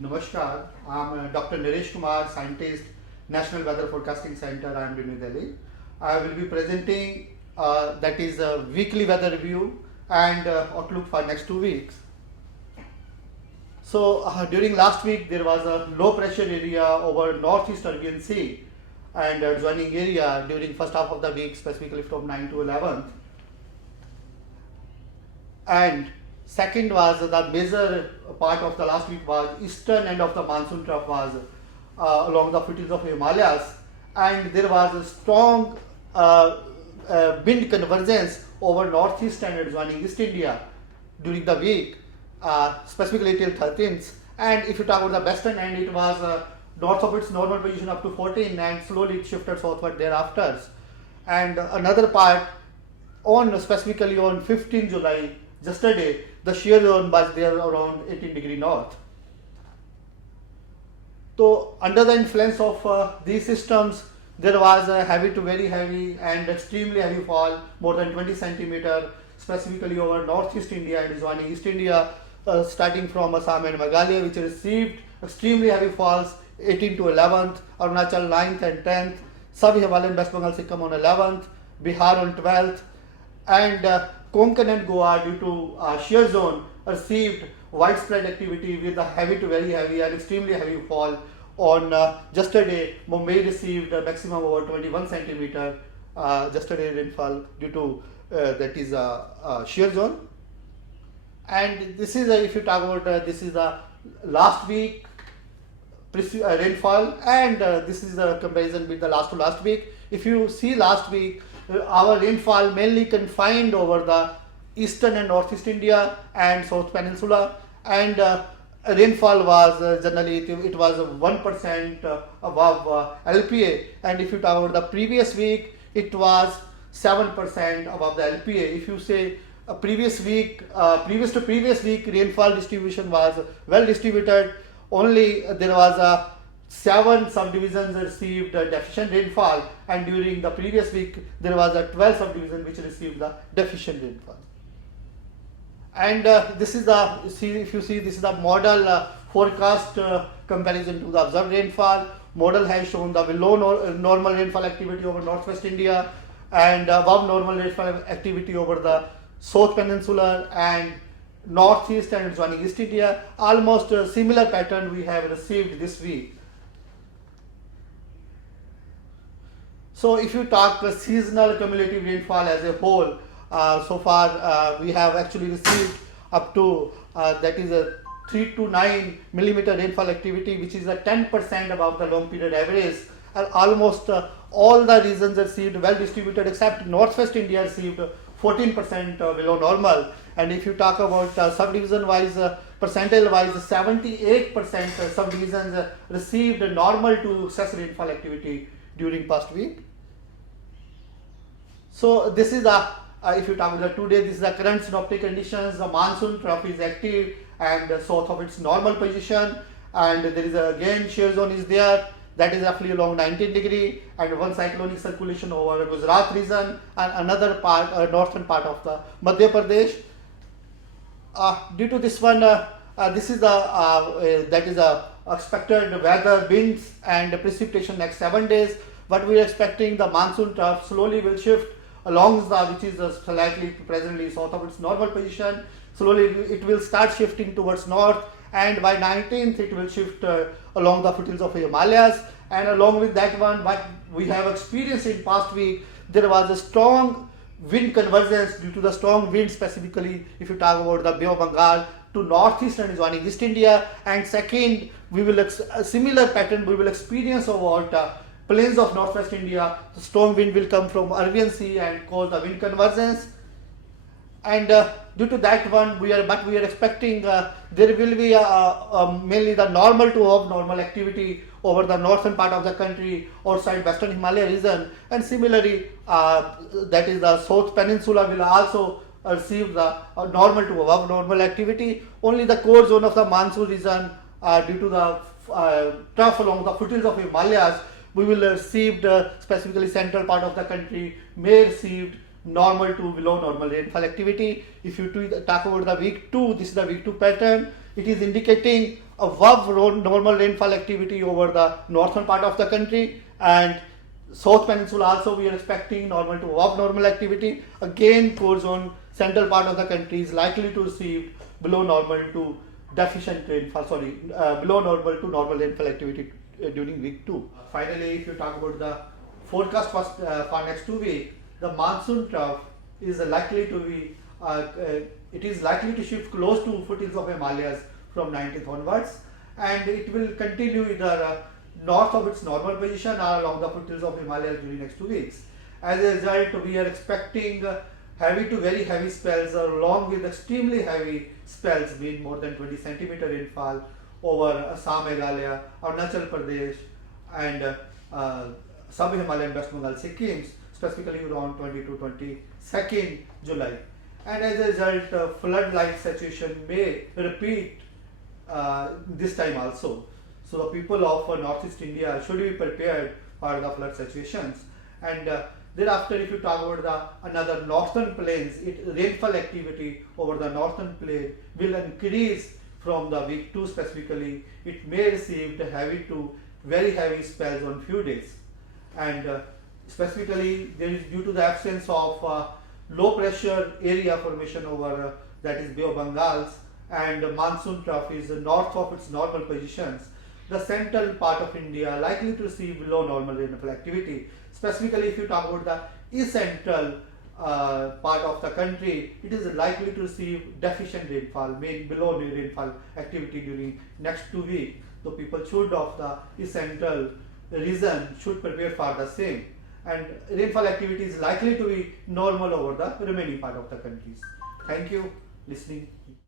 Namaskar, I'm Dr. Naresh Kumar, scientist, National Weather Forecasting Center, I am in New Delhi. I will be presenting that is a weekly weather review and outlook for next 2 weeks. So during last week there was a low pressure area over northeast Arabian Sea and adjoining area during first half of the week, specifically from 9 to 11th. And second was the major part of the last week was eastern end of the monsoon trough was along the foothills of Himalayas, and there was a strong wind convergence over northeast and adjoining East India during the week, specifically till 13th. And if you talk about the western end, it was north of its normal position up to 14 and slowly it shifted southward thereafter. And another part on specifically on 15 July, yesterday, the shear zone was there around 18 degree north. So under the influence of these systems, there was a heavy to very heavy and extremely heavy fall, more than 20 centimeter, specifically over northeast India and adjoining East India, starting from Assam and Meghalaya, which received extremely heavy falls 18 to 11th, Arunachal 9th and 10th, Sub-Himalayan West Bengal Sikkim on 11th, Bihar on 12th, and Konkan and Goa due to shear zone received widespread activity with a heavy to very heavy and extremely heavy fall. On yesterday, Mumbai received a maximum over 21 centimeter yesterday rainfall due to that is a shear zone. And this is if you talk about this is the last week rainfall, and this is a comparison with the last to last week. If you see last week, our rainfall mainly confined over the eastern and northeast India and South Peninsula, and rainfall was generally it was 1% above LPA, and if you talk about the previous week, it was 7% above the LPA. If you say previous week, previous to previous week, rainfall distribution was well distributed. Only there was a 7 subdivisions received deficient rainfall, and during the previous week there was a 12 subdivision which received the deficient rainfall. And this is the if you see this is the model forecast comparison to the observed rainfall. Model has shown the below normal rainfall activity over northwest India and above normal rainfall activity over the South Peninsula and northeast and adjoining East India. Almost a similar pattern we have received this week. So if you talk seasonal cumulative rainfall as a whole, so far we have actually received up to that is a 3 to 9 millimeter rainfall activity, which is a 10% above the long period average. Almost all the regions received well distributed except northwest India received 14% below normal. And if you talk about subdivision wise, percentile wise, 78% subdivisions received normal to excess rainfall activity during past week. So this is the if you talk about the today, this is the current synoptic conditions. The monsoon trough is active and south of its normal position, and there is again shear zone is there, that is roughly along 19 degree, and one cyclonic circulation over Gujarat region and another part northern part of the Madhya Pradesh. Due to this one, this is the that is a expected weather, winds and precipitation next 7 days. But we are expecting the monsoon trough slowly will shift along the which is slightly presently south of its normal position. Slowly it will start shifting towards north, and by 19th it will shift along the foothills of Himalayas. And along with that one, what we have experienced in past week, there was a strong wind convergence due to the strong wind, specifically if you talk about the Bay of Bengal to northeast and adjoining East India. And second, we will a similar pattern we will experience about plains of northwest India. The strong wind will come from Arabian Sea and cause the wind convergence. And due to that one, we are expecting there will be mainly the normal to abnormal activity over the northern part of the country outside western Himalaya region, and similarly that is the South Peninsula will also receive the normal to above normal activity. Only the core zone of the monsoon region due to the trough along the foothills of Himalayas, we will receive specifically central part of the country may receive normal to below normal rainfall activity. If you talk about the week 2, this is the week 2 pattern. it is indicating above normal rainfall activity over the northern part of the country, and South Peninsula also we are expecting normal to above normal activity. Again, core zone central part of the country is likely to receive below normal to deficient rainfall, below normal to normal rainfall activity during week 2. Finally, if you talk about the forecast for next 2 weeks, the monsoon trough is likely to be, it is likely to shift close to foothills of Himalayas from 19th onwards, and it will continue either north of its normal position or along the foothills of Himalayas during next 2 weeks. As a result, we are expecting heavy to very heavy spells along with extremely heavy spells, mean more than 20 centimeter rainfall over Assam, Meghalaya, Arunachal Pradesh, and sub-Himalayan West Bengal, Sikkim, specifically around 20 to 22nd July. And as a result, flood-like situation may repeat this time also. So the people of Northeast India should be prepared for the flood situations. And thereafter, if you talk about the another northern plains, rainfall activity over the northern plain will increase from the week 2 specifically. It may receive the heavy to very heavy spells on few days, and specifically there is due to the absence of low pressure area formation over that is Bay of Bengals, and monsoon trough is north of its normal positions. The central part of India likely to receive below normal rainfall activity. Specifically, if you talk about the east central part of the country, it is likely to receive deficient rainfall, meaning below rainfall activity during next 2 weeks. So people should of the east central region should prepare for the same, and rainfall activity is likely to be normal over the remaining part of the countries. Thank you listening.